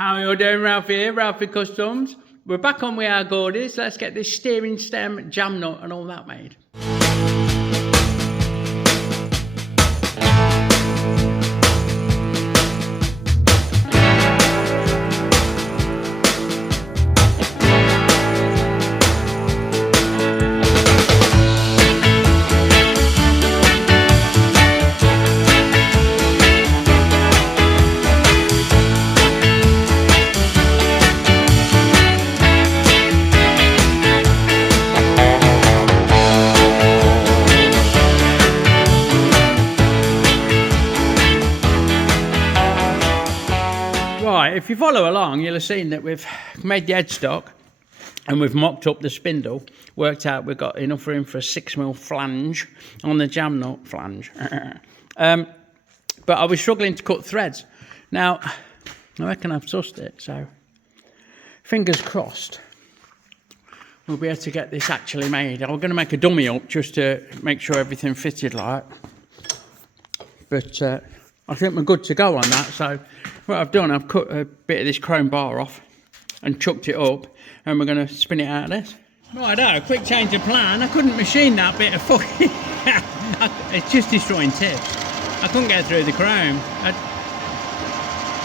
How are you doing, Ralfy here, Ralfy Customs. We're back on with our Gordies. Let's get this steering stem, jam nut and all that made. Right, if you follow along, you'll have seen that we've made the headstock and we've mocked up the spindle. Worked out we've got enough room for a 6mm flange on the jam nut flange. But I was struggling to cut threads. Now, I reckon I've sussed it, so fingers crossed we'll be able to get this actually made. I'm going to make a dummy up just to make sure everything fitted like. But I think we're good to go on that. So what I've done, I've cut a bit of this chrome bar off and chucked it up, and we're going to spin it out of this. Righto, quick change of plan. I couldn't machine that bit of fucking... it's just destroying tips. I couldn't get through the chrome.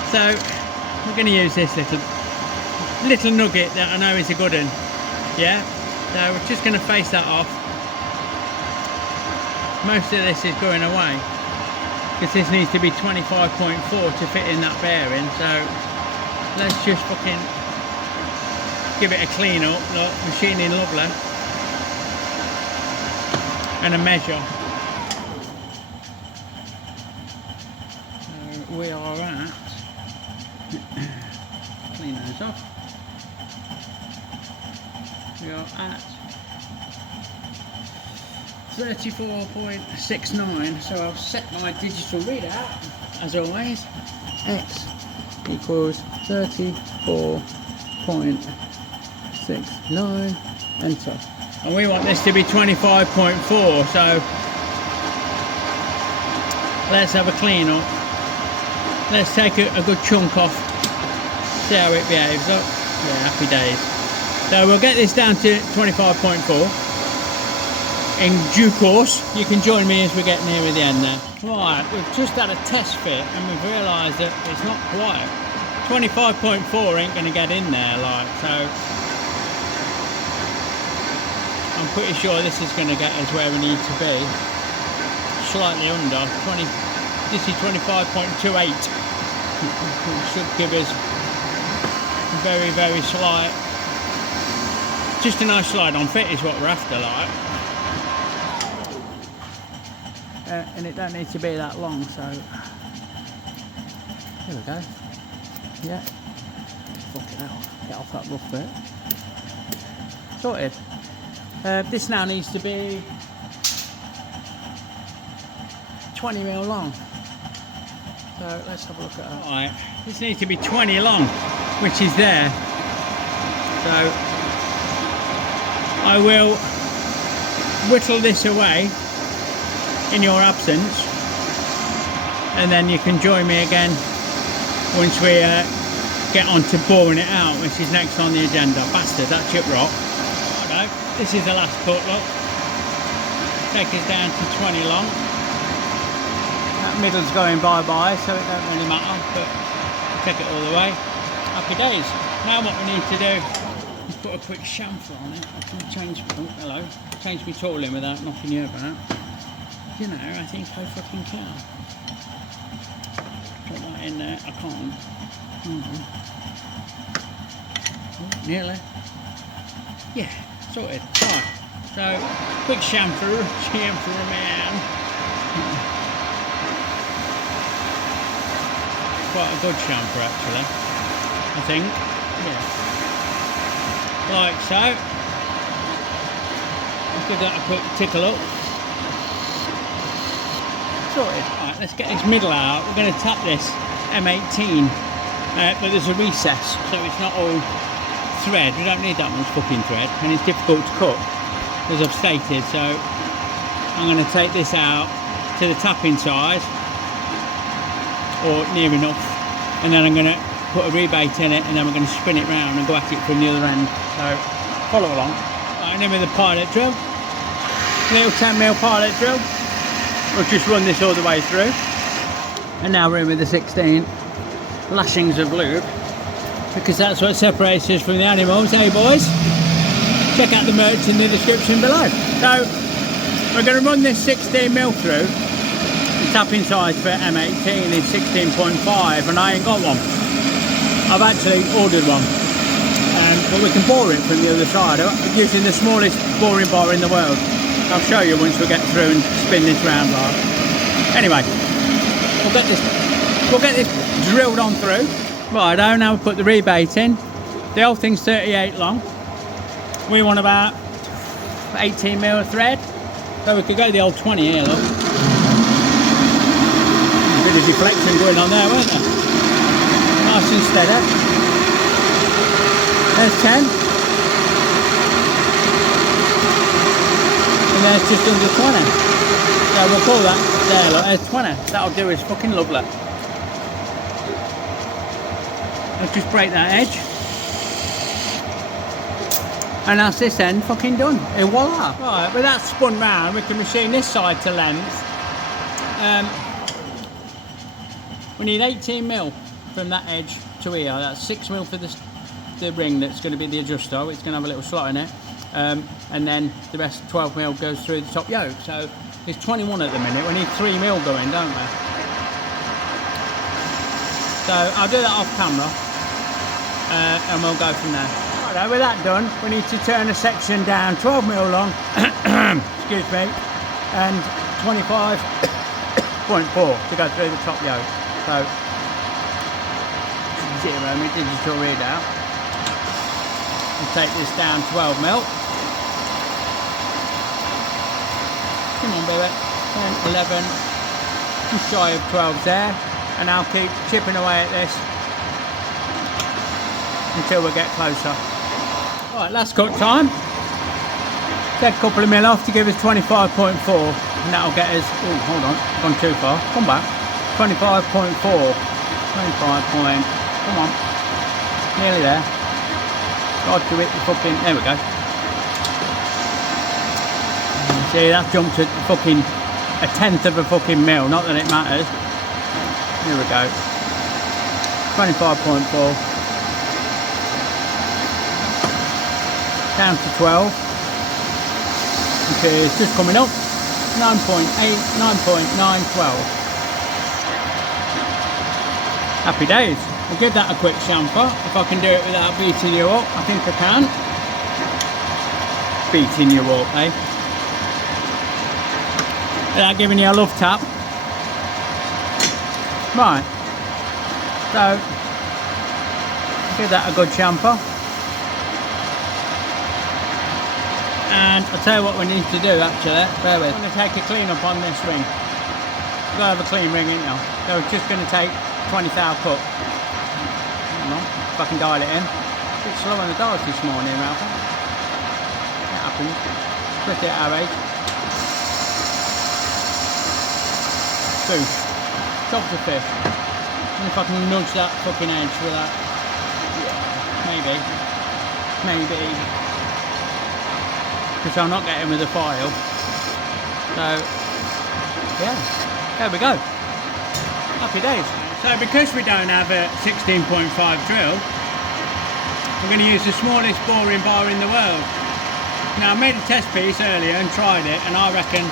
So we're going to use this little nugget that I know is a good one. Yeah, so we're just going to face that off. Most of this is going away, because this needs to be 25.4 to fit in that bearing, so let's just fucking give it a clean up, look, machining lovely, and a measure. So we are at, clean those off, we are at 34.69, so I'll set my digital readout as always. X equals 34.69, enter. And we want this to be 25.4, so let's have a clean up. Let's take a good chunk off, see how it behaves. Oh, yeah, happy days. So we'll get this down to 25.4. in due course. You can join me as we get nearer the end now. Right, we've just had a test fit and we've realised that it's not quite. 25.4 ain't going to get in there, like, so I'm pretty sure this is going to get us where we need to be. Slightly under. This is 25.28. Should give us very, very slight. Just a nice slide on fit is what we're after, like. And it don't need to be that long, so here we go. Yeah, fucking hell, get off that rough bit. Sorted. This now needs to be 20mm long, so let's have a look at that. Right, this needs to be 20 long, which is there, so I will whittle this away in your absence, and then you can join me again once we get on to boring it out, which is next on the agenda. Bastard, that chip rock. Righto, this is the last cut, look. Take us down to 20 long. That middle's going bye-bye, so it don't really matter, but take it all the way. Happy days. Now what we need to do is put a quick chamfer on it. I can change, oh, hello, change my tooling without knocking you about. You know, I think I fucking can. Put that in there. I can't. Oh, nearly. Yeah, sorted. Right. So, quick chamfer man. Quite a good chamfer, actually. I think. Yeah. Like so. Give that a quick tickle up. Sorted. Right, let's get this middle out. We're going to tap this M18, but there's a recess, so it's not all thread. We don't need that much fucking thread, and it's difficult to cut, as I've stated. So I'm going to take this out to the tapping size, or near enough, and then I'm going to put a rebate in it, and then we're going to spin it round and go at it from the other end. So follow along. Right, and then with the pilot drill, little 10mm pilot drill, we'll just run this all the way through. And now we're in with the 16 lashings of lube, because that's what separates us from the animals, hey boys? Check out the merch in the description below. So we're going to run this 16mm through. The tapping size for M18 is 16.5, and I ain't got one. I've actually ordered one, but we can bore it from the other side. I'm using the smallest boring bar in the world. I'll show you once we get through and spin this round like. Anyway, we'll get this drilled on through. Right, now we'll put the rebate in. The whole thing's 38 long. We want about 18mm of thread, so we could go the old 20 here, look. A bit of deflection going on there, weren't there? Nice and steady. There's 10. And there's just under 20. So we'll call that there, look, there's 20. That'll do us fucking lovely. Let's just break that edge. And that's this end fucking done. And voila. Right, with that spun round, we can machine this side to length. We need 18mm from that edge to here. That's 6mm for the ring that's going to be the adjuster. It's going to have a little slot in it. And then the rest 12mm goes through the top yoke. So it's 21 at the minute. We need 3mm going, don't we? So I'll do that off camera. And we'll go from there. Right, with that done, we need to turn a section down 12mm long, excuse me, and 25.4 to go through the top yoke. So 0, my digital readout. We'll take this down 12mm. Come on, baby. 10, 11, just shy of 12 there, and I'll keep chipping away at this until we get closer. Right, last cut time. Take a couple of mil off to give us 25.4, and that'll get us, oh hold on, gone too far, come back, 25.4, 25 point, come on, nearly there. God to it, the fucking, there we go. See, that jumped to fucking a tenth of a fucking mil, not that it matters. Here we go, 25.4. Down to 12. Okay, it's just coming up. 9.8, 9.9, 12. Happy days. I'll give that a quick chamfer. If I can do it without beating you up, I think I can. Beating you up, eh? Without giving you a love tap. Right. So, give that a good chamfer. And I'll tell you what we need to do actually, bear with. I'm going to take a clean up on this ring. You've got to have a clean ring, ain't you? So it's just going to take 20 thou cut. Hang on, if I can dial it in. A bit slow on the dials this morning, Ralphy. It happens. Especially at our age. Boosh. Chops the fish. And if I can nudge that fucking edge with that. Yeah, maybe. Maybe. Because I'm not getting with the file. So, yeah, there we go. Happy days. So because we don't have a 16.5 drill, we're going to use the smallest boring bar in the world. Now I made a test piece earlier and tried it, and I reckon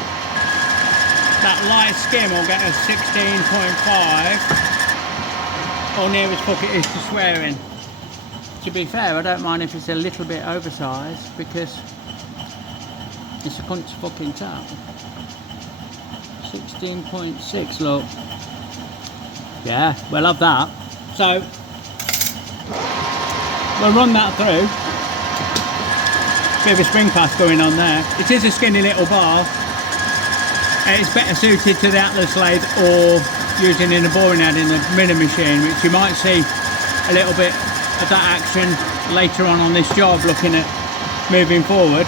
that light skim will get us 16.5, or near as fuck it is to swearing. To be fair, I don't mind if it's a little bit oversized, because it's a cunt's fucking tap. 16.6, look. Yeah, we'll have that. So, we'll run that through. Bit of a spring pass going on there. It is a skinny little bar. It's better suited to the atlas-lathe or using in a boring head in the milling machine, which you might see a little bit of that action later on this job, looking at moving forward.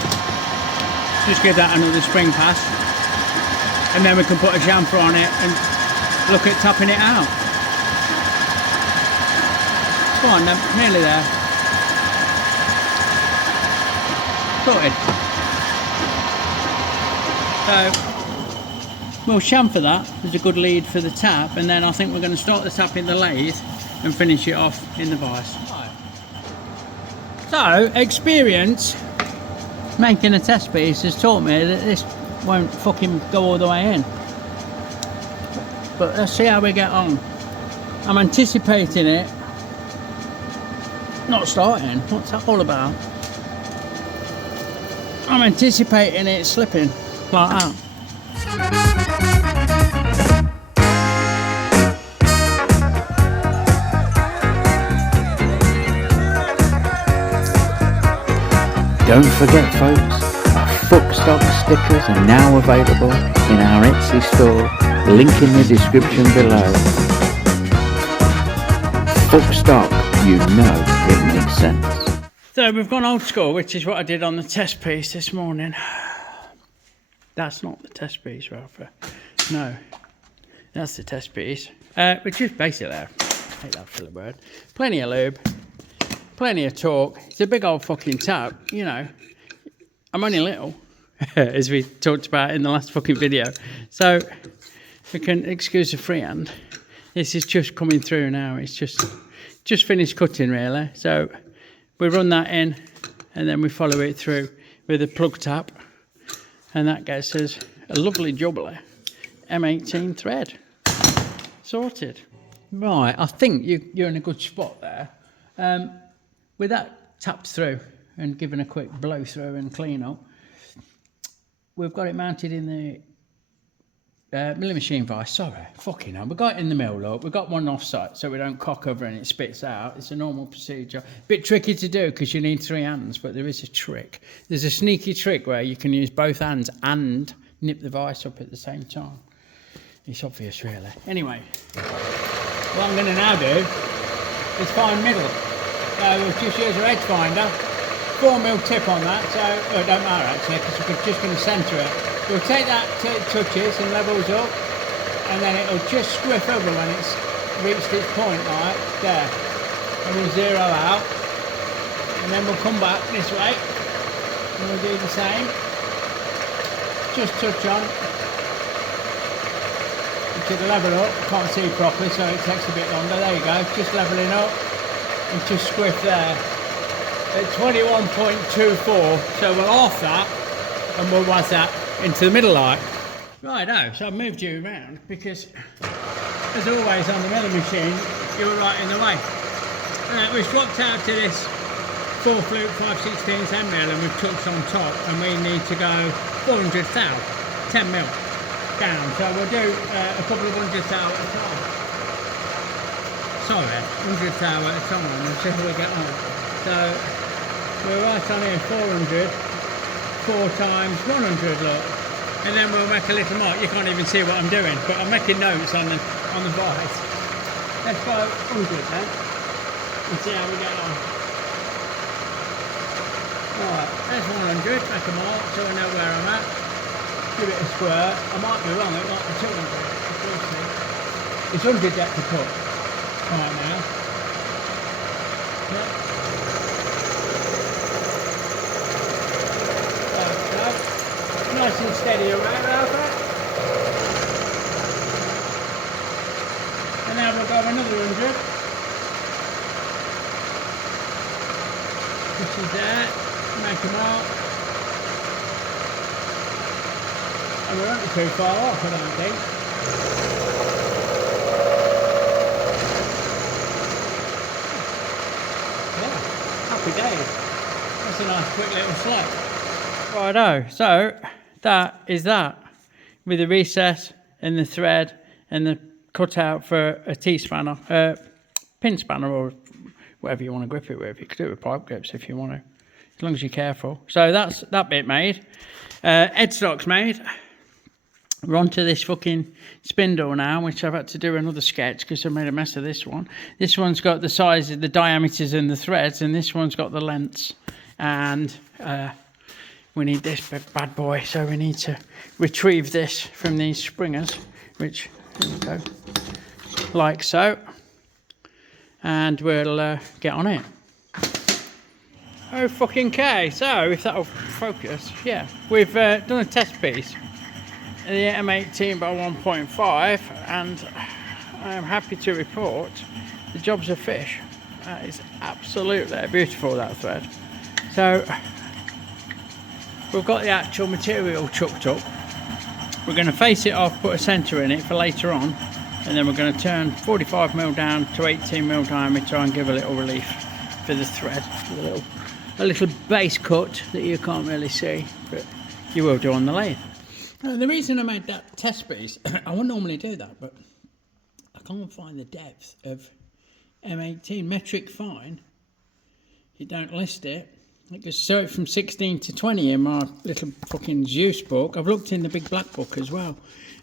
Just give that another spring pass, and then we can put a chamfer on it and look at topping it out. Come on then, nearly there. Sorted. So, we'll chamfer that as a good lead for the tap, and then I think we're going to start the tap in the lathe and finish it off in the vise. Right. So, experience making a test piece has taught me that this won't fucking go all the way in. But let's see how we get on. I'm anticipating it not starting. What's that all about? I'm anticipating it slipping like that. Don't forget folks, our Fuckstock stickers are now available in our Etsy store, link in the description below. Fuckstock, you know it makes sense. So we've gone old school, which is what I did on the test piece this morning. That's not the test piece, Ralphy. No, that's the test piece, which is basically there. Take that for the word. Plenty of lube. Plenty of torque. It's a big old fucking tap, you know. I'm only little, as we talked about in the last fucking video. So, we can excuse the freehand. This is just coming through now. It's just finished cutting, really. So, we run that in, and then we follow it through with a plug tap. And that gets us a lovely jubbly M18 thread. Sorted. Right, I think you're in a good spot there. With that tapped through and given a quick blow through and clean up, we've got it mounted in the milling machine vise. Sorry, fucking hell. We've got it in the mill, look. We've got one off-site so we don't cock over and it spits out. It's a normal procedure. Bit tricky to do because you need 3 hands, but there is a trick. There's a sneaky trick where you can use both hands and nip the vise up at the same time. It's obvious, really. Anyway, what I'm going to now do is find middle. So we'll just use our edge finder, 4mm tip on that, so it don't matter actually because we're just going to centre it. We'll take that till it touches and levels up, and then it'll just squiff over when it's reached its point, like there. And we'll zero out, and then we'll come back this way, and we'll do the same. Just touch on. To the level up, can't see properly so it takes a bit longer. There you go, just levelling up. And just squiff there at 21.24, so we'll off that and we'll waz that into the middle light. Righto, so I've moved you around because as always on the milling machine you were right in the way. We've swapped out to this 4 flute 5/16 end mill and we've touched on top and we need to go 400 thou, 10 mil down, so we'll do a couple of 100 thou at a time. Sorry, 100 thou at a time, and see how we get on. So, we're right on here, 400, 4 times 100, look. And then we'll make a little mark. You can't even see what I'm doing, but I'm making notes on the vise. Let's go 100 then, and see how we get on. Alright, there's 100, make a mark so I know where I'm at. Give it a square. I might be wrong, it might be 200. We'll see. It's 100 depth to cut. Right now. Yep. So, nice and steady around, Ralphy. And now we'll go another 100. This is there. Make a mark. And we won't be too far off, I don't think. Happy days. That's a nice quick little slide. Righto, so that is that with the recess and the thread and the cutout for a T-spanner, pin spanner or whatever you want to grip it with. You could do it with pipe grips if you want to, as long as you're careful. So that's that bit made. Headstock's made. We're on to this fucking spindle now, which I've had to do another sketch because I made a mess of this one. This one's got the sizes, the diameters and the threads, and this one's got the lengths. And we need this bad boy, so we need to retrieve this from these springers, which, there we go, like so. and we'll get on it. Oh fucking okay, so if that'll focus, yeah, we've done a test piece in the M18 by 1.5, and I am happy to report the job's a fish. That is absolutely beautiful, that thread. So we've got the actual material chucked up. We're going to face it off, put a centre in it for later on, and then we're going to turn 45mm down to 18mm diameter and give a little relief for the thread with a little base cut that you can't really see, but you will do on the lathe. The reason I made that test piece, I wouldn't normally do that, but I can't find the depth of M18 metric fine. You don't list it. It goes straight from 16 to 20 in my little fucking Zeus book. I've looked in the big black book as well.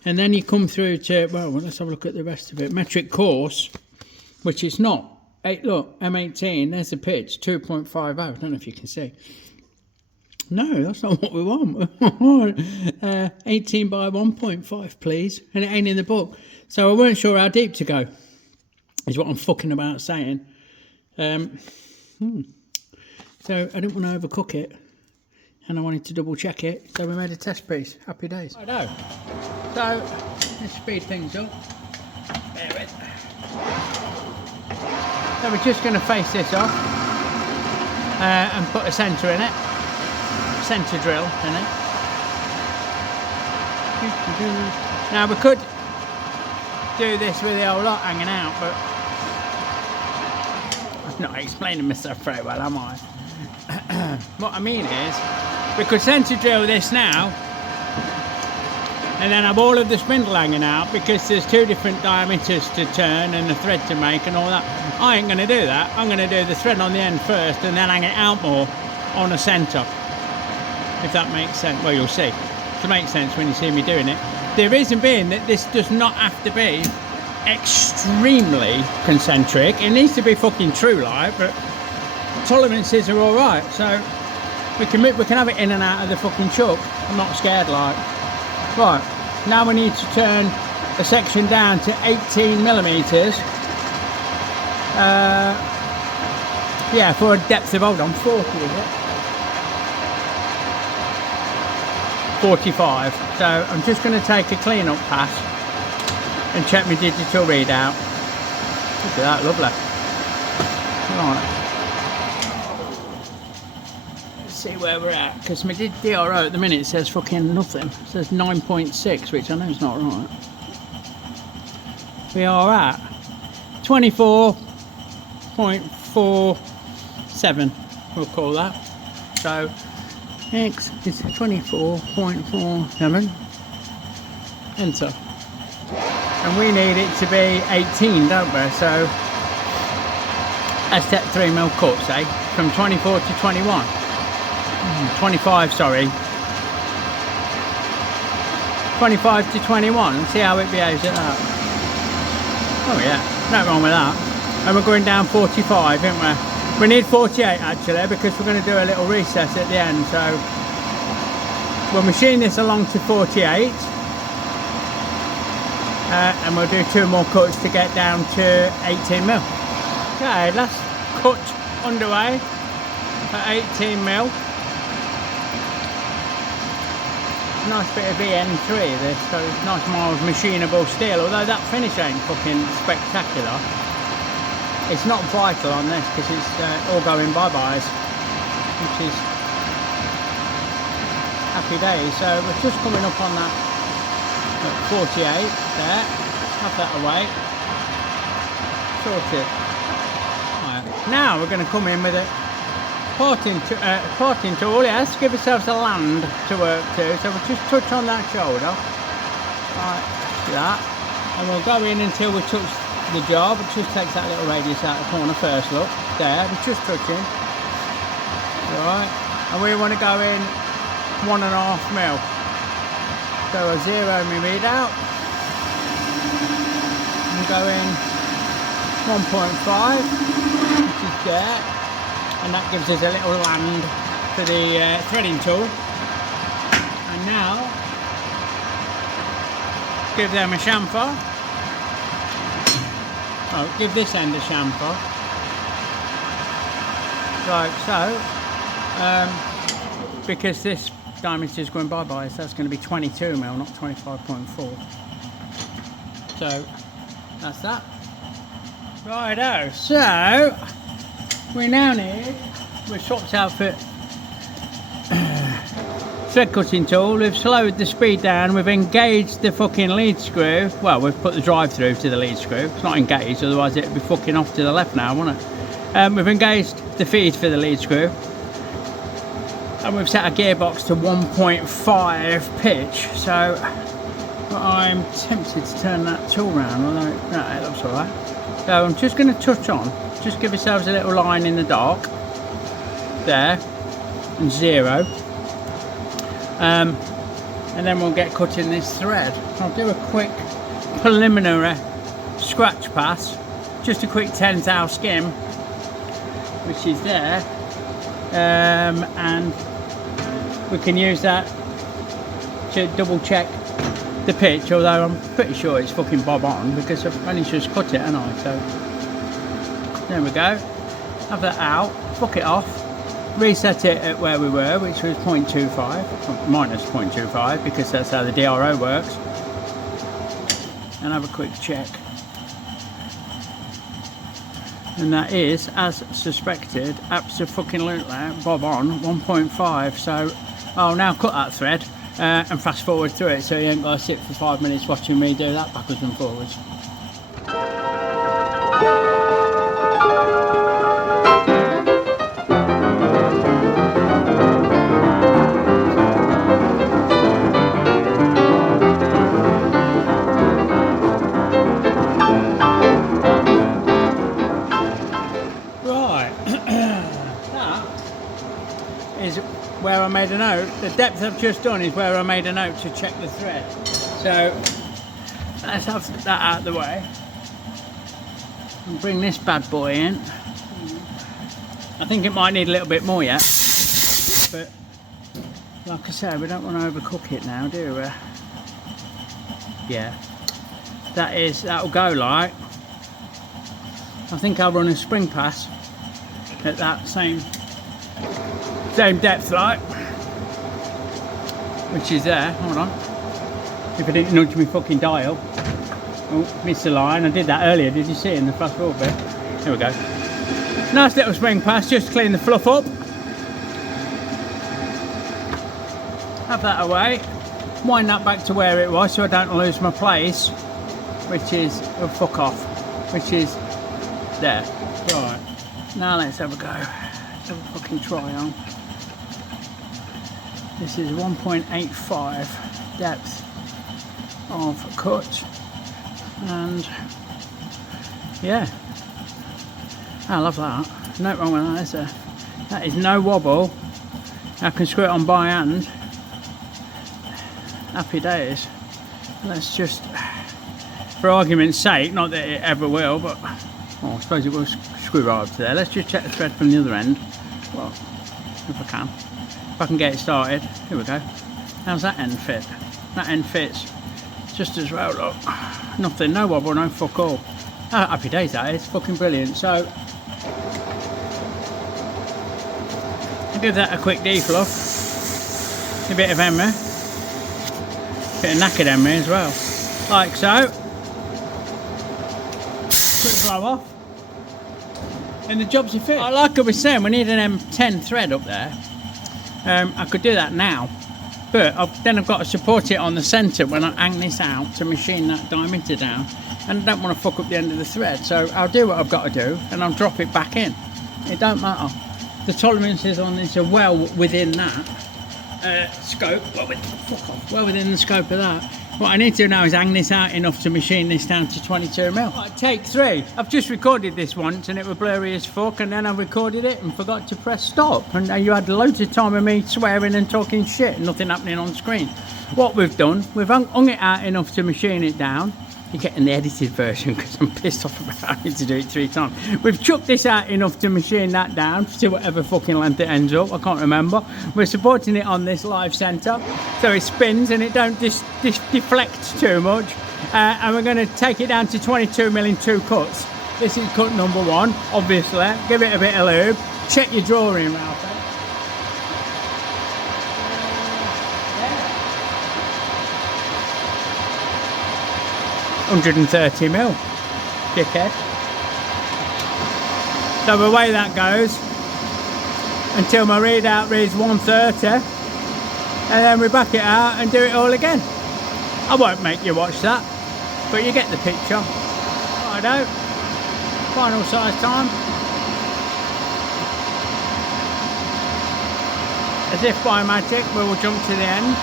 And then you come through to, well, let's have a look at the rest of it. Metric course, which is not. Look, M18, there's the pitch, 2.50. I don't know if you can see. No, that's not what we want. 18 by 1.5, please. And it ain't in the book. So I weren't sure how deep to go, is what I'm fucking about saying. So I didn't want to overcook it, and I wanted to double check it, so we made a test piece. Happy days. I know. So let's speed things up. Bear with. So we're just going to face this off and put a centre in it, centre drill in it. Now we could do this with the old lot hanging out, but I'm not explaining myself very well, am I? What I mean is, we could centre drill this now and then have all of the spindle hanging out, because there's two different diameters to turn and a thread to make and all that. I ain't going to do that. I'm going to do the thread on the end first and then hang it out more on a centre, if that makes sense. Well, you'll see. It makes sense when you see me doing it. The reason being that this does not have to be extremely concentric. It needs to be fucking true like, but tolerances are all right. So we can have it in and out of the fucking chuck. I'm not scared like. Right, now we need to turn a section down to 18mm. Yeah, for a depth of, hold on, 40 is it? 45. So I'm just going to take a clean up pass and check my digital readout. Look at that, lovely. Right. Let's see where we're at, because my DRO at the minute says fucking nothing. It says 9.6, which I know is not right. We are at 24.47, we'll call that. So X is 24.47. Enter. And we need it to be 18, don't we? So let's take 3mm cuts, eh? From 24 to 21. 25, sorry. 25 to 21. And see how it behaves at that. Oh yeah, nothing wrong with that. And we're going down 45, aren't we? We need 48 actually, because we're going to do a little recess at the end. So we'll machine this along to 48. And we'll do 2 more cuts to get down to 18mm. Okay, last cut underway at 18mm. Nice bit of EN3 this, so it's nice mild machinable steel, although that finish ain't fucking spectacular. It's not vital on this because it's all going bye-byes, which is happy days. So we're just coming up on that 48 there, have that away, sorted. Right. Now we're going to come in with a parting tool, yes, give ourselves a land to work to, so we'll just touch on that shoulder, like that, and we'll go in until we touch the job. It just takes that little radius out of the corner first, look, there, we're just touching, right, and we want to go in 1.5mm, so a 0 me readout, and go in 1.5, which is there. And that gives us a little land for the threading tool. And now, give them a chamfer. Oh, give this end a chamfer. Right, so because this diameter is going bye-bye, so that's going to be 22 mil, not 25.4. So that's that. Righto, so we now need, we've swapped out for thread cutting tool, we've slowed the speed down, we've engaged the fucking lead screw. Well, we've put the drive through to the lead screw. It's not engaged, otherwise it'd be fucking off to the left now, wouldn't it? We've engaged the feed for the lead screw, and we've set our gearbox to 1.5 pitch. So I'm tempted to turn that tool round, although it looks alright. So I'm just going to touch on, just give yourselves a little line in the dark there, and 0. And then we'll get cutting this thread. I'll do a quick preliminary scratch pass, just a quick 10 thou skim, which is there, and we can use that to double check the pitch, although I'm pretty sure it's fucking bob on because I've only just cut it, haven't I? So there we go, have that out, fuck it off, reset it at where we were, which was 0.25, minus 0.25, because that's how the DRO works, and have a quick check. And that is, as suspected, absolutely bob on 1.5. So I'll now cut that thread and fast forward through it, so you ain't got to sit for 5 minutes watching me do that backwards and forwards. Where I made a note, the depth I've just done is where I made a note to check the thread. So let's have that out of the way and bring this bad boy in. I think it might need a little bit more yet, but like I said, we don't want to overcook it now, do we? Yeah, that'll go like. I think I'll run a spring pass at that same depth, like, which is there. Hold on, if I didn't nudge me fucking dial. Oh, missed the line. I did that earlier, did you see it in the fast forward bit? Here we go. Nice little spring pass, just to clean the fluff up. Have that away, wind that back to where it was so I don't lose my place, which is, oh, fuck off, which is there. Right, now let's have a go. Let's have a fucking try on. This is 1.85 depth of cut, and yeah, I love that. No wrong with that, is there? That is no wobble. I can screw it on by hand. Happy days. Let's just, for argument's sake, not that it ever will, but I suppose it will screw right up to there. Let's just check the thread from the other end. Well, if I can. If I can get it started. Here we go. How's that end fit? That end fits just as well, look. Nothing, no wobble, no fuck all. Oh, happy days, that is. Fucking brilliant. So, I'll give that a quick defluff. A bit of emery. Bit of knackered emery as well. Like so. Quick blow off. And the job's a fit. Like I was saying, we need an M10 thread up there. I could do that now, but then I've got to support it on the centre when I hang this out to machine that diameter down, and I don't want to fuck up the end of the thread, so I'll do what I've got to do and I'll drop it back in. It don't matter. The tolerances on this are well within that scope, well within the scope of that. What I need to do now is hang this out enough to machine this down to 22 mil. Right, take 3. I've just recorded this once and it was blurry as fuck, and then I recorded it and forgot to press stop, and you had loads of time of me swearing and talking shit and nothing happening on screen. What we've done, we've hung it out enough to machine it down. You're getting the edited version because I'm pissed off about having to do it 3 times. We've chucked this out enough to machine that down to whatever fucking length it ends up. I can't remember. We're supporting it on this live centre so it spins and it don't deflect too much. And we're going to take it down to 22 mil in 2 cuts. This is cut number 1, obviously. Give it a bit of lube. Check your drawing, Ralph. 130mm, dickhead. So the way that goes until my readout reads 130, and then we back it out and do it all again. I won't make you watch that, but you get the picture. Righto, final size time. As if by magic, we will jump to the end.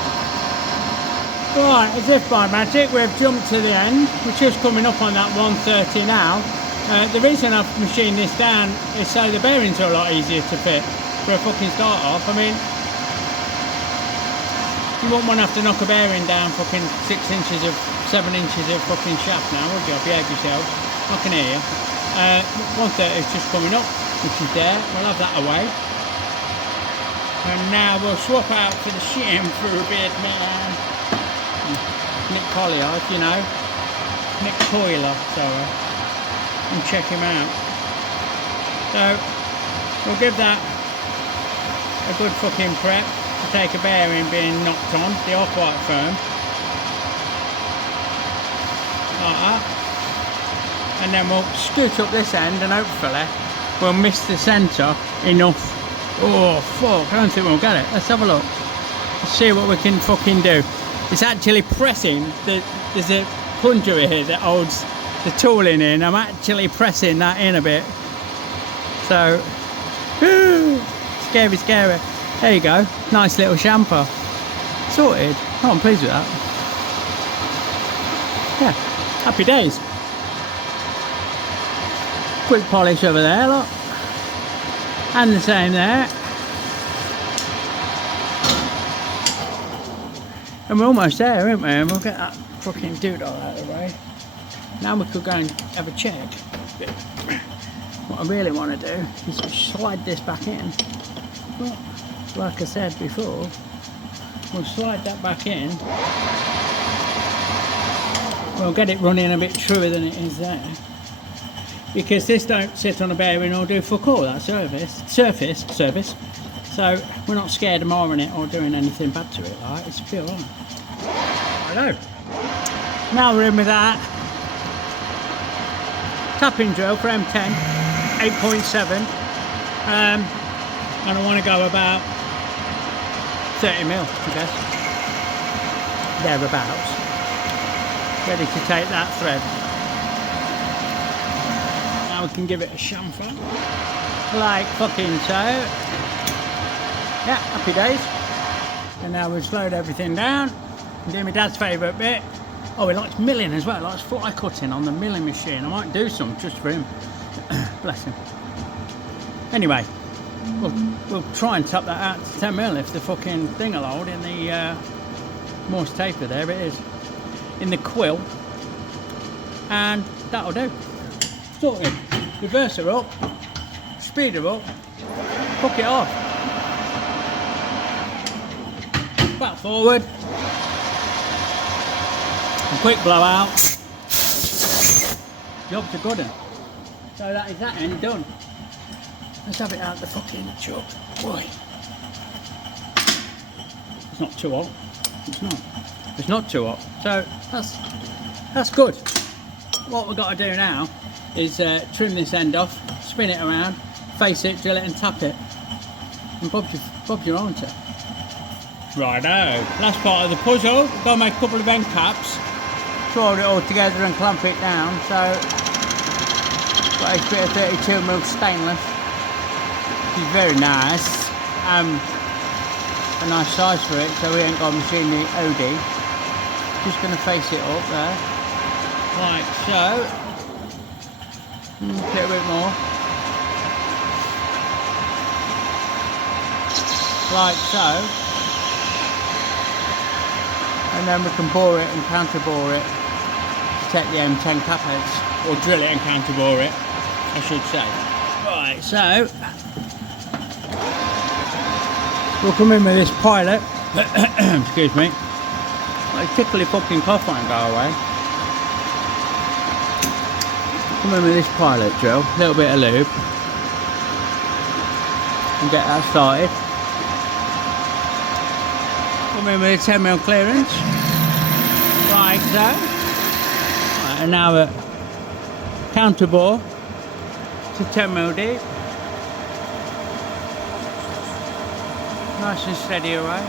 Right, as if by magic, we've jumped to the end. We're just coming up on that 130 now. The reason I've machined this down is so the bearings are a lot easier to fit for a fucking start off. I mean, you wouldn't want to have to knock a bearing down fucking 7 inches of fucking shaft now, would you? Behave yourself. I can hear you. 130 is just coming up, which is there. We'll have that away. And now we'll swap out for the shim for a bit, man. Nick Colliard, you know, Nick Coiler, sorry, and check him out. So we'll give that a good fucking prep to take a bearing being knocked on, the off-white foam, like that, and then we'll scoot up this end and hopefully we'll miss the centre enough. Oh fuck, I don't think we'll get it. Let's have a look. Let's see what we can fucking do. It's actually pressing, there's a plunger here that holds the tooling in. I'm actually pressing that in a bit. So, whoo, scary, scary. There you go, nice little chamfer. Sorted. Oh, I'm pleased with that. Yeah, happy days. Quick polish over there, look. And the same there. And we're almost there, aren't we? And we'll get that fucking doodle out of the way. Now we could go and have a check. What I really want to do is slide this back in. Well, like I said before, we'll slide that back in. We'll get it running a bit truer than it is there. Because this don't sit on a bearing or do fuck all that surface. So we're not scared of marring it or doing anything bad to it, like it's feel alright. Hello. Now we're in with that tapping drill for M10, 8.7, and I want to go about 30mm, I guess, thereabouts. Ready to take that thread. Now we can give it a chamfer, like fucking so. Yeah, happy days. And now we'll slowed everything down and do my dad's favourite bit. Oh, he likes milling as well, he likes fly cutting on the milling machine. I might do some just for him. Bless him. Anyway, we'll try and top that out to 10mm if the fucking thing will hold in the Morse taper. There it is. In the quill. And that'll do. Sorted. Reverse her up. Speed her up. Hook it off. Back forward, a quick blowout, job's a good one. So that is that end done. Let's have it out the fucking chuck. Boy, it's not too hot. It's not too hot. So that's good. What we've got to do now is trim this end off, spin it around, face it, drill it, and tap it, and bob your onto. Righto, last part of the puzzle. We've got to make a couple of end caps, throw it all together and clamp it down. So, got a bit of 32mm stainless, which is very nice. A nice size for it, so we ain't got to machine the OD. Just going to face it up there, like so. A little bit more. Like so. And then we can bore it and counter bore it to take the M10 cap heads, or drill it and counter bore it, I should say. Right, so we'll come in with this pilot. Excuse me. Like tickly fucking cough won't go away. Come in with this pilot drill, a little bit of lube, and get that started. Come in with a 10mm clearance, like so. Right, and now a counter bore to 10mm deep. Nice and steady away.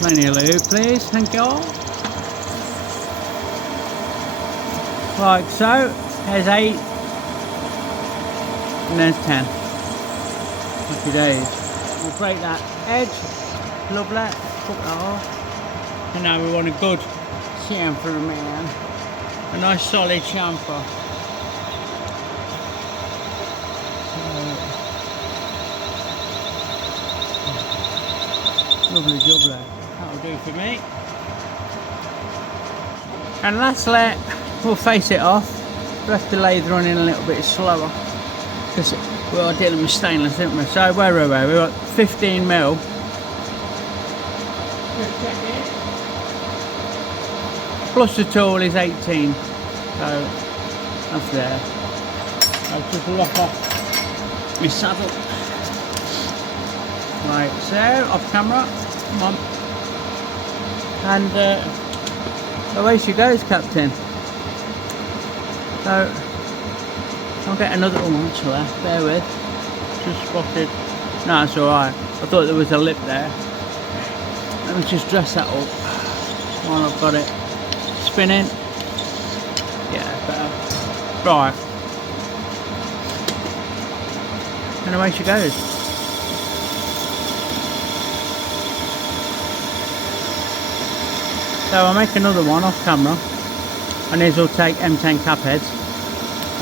Plenty of lube, please. Thank you all. Like so. There's 8. And there's 10. Happy days. We'll break that edge. Lovely. Put that off. And now we want a good chamfer, man. A nice solid chamfer. Lovely jubbly. That'll do for me. And lastly, we'll face it off. We'll have the lathe running a little bit slower because we are dealing with stainless, aren't we? So where are we? We've got 15mm. Plus the tool is 18. So that's there. I'll just lock off my saddle. Right, so off camera, come on, and away she goes, Captain. So I'll get another one actually, bear with, just spotted, no it's alright, I thought there was a lip there. Let me just dress that up while I've got it spinning, yeah, better, right, and away she goes. So I'll make another one off camera, and these will take M10 cap heads.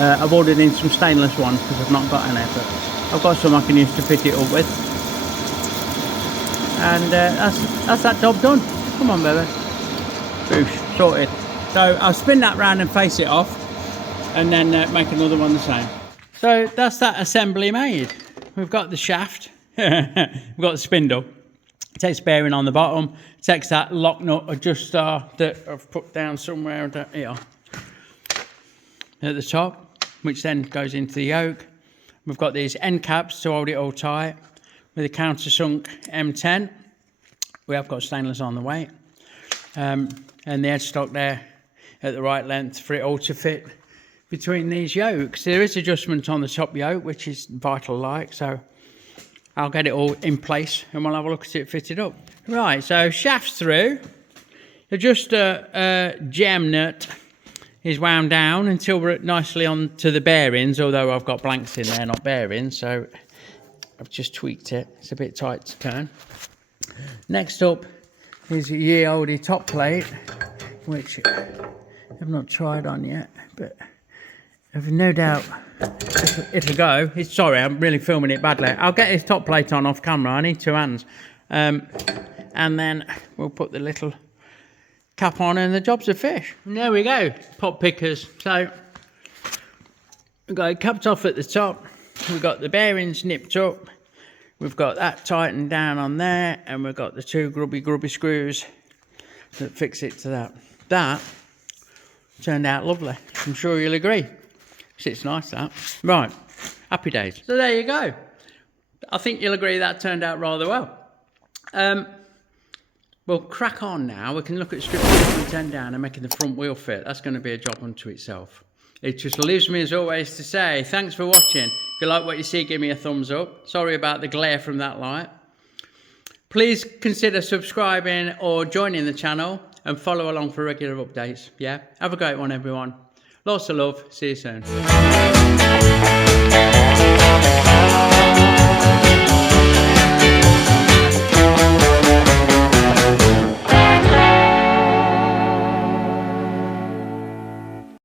I've ordered in some stainless ones because I've not got any, but I've got some I can use to fit it up with. And that's that job done. Come on, baby. Boosh, sorted. So I'll spin that round and face it off, and then make another one the same. So that's that assembly made. We've got the shaft, we've got the spindle. It takes bearing on the bottom, takes that lock nut adjuster that I've put down somewhere down here at the top, which then goes into the yoke. We've got these end caps to hold it all tight with a countersunk M10. We have got stainless on the weight, and the headstock there at the right length for it all to fit between these yokes. There is adjustment on the top yoke, which is vital like, so I'll get it all in place and we'll have a look at it fitted up. Right, so shafts through. The gem nut is wound down until we're nicely on to the bearings, although I've got blanks in there, not bearings, so I've just tweaked it. It's a bit tight to turn. Next up is a ye olde top plate, which I've not tried on yet, but I've no doubt it'll go. Sorry, I'm really filming it badly. I'll get this top plate on off camera. I need 2 hands. And then we'll put the little cap on and the job's a fish. And there we go, pop pickers. So we've got it capped off at the top. We've got the bearings nipped up. We've got that tightened down on there. And we've got the 2 grubby screws that fix it to that. That turned out lovely. I'm sure you'll agree. It's nice, that. Right, happy days. So there you go. I think you'll agree that turned out rather well. We'll crack on now. We can look at stripping the front end down and making the front wheel fit. That's going to be a job unto itself. It just leaves me, as always, to say thanks for watching. If you like what you see, give me a thumbs up. Sorry about the glare from that light. Please consider subscribing or joining the channel and follow along for regular updates. Yeah, have a great one, everyone. Lots of love. See you soon.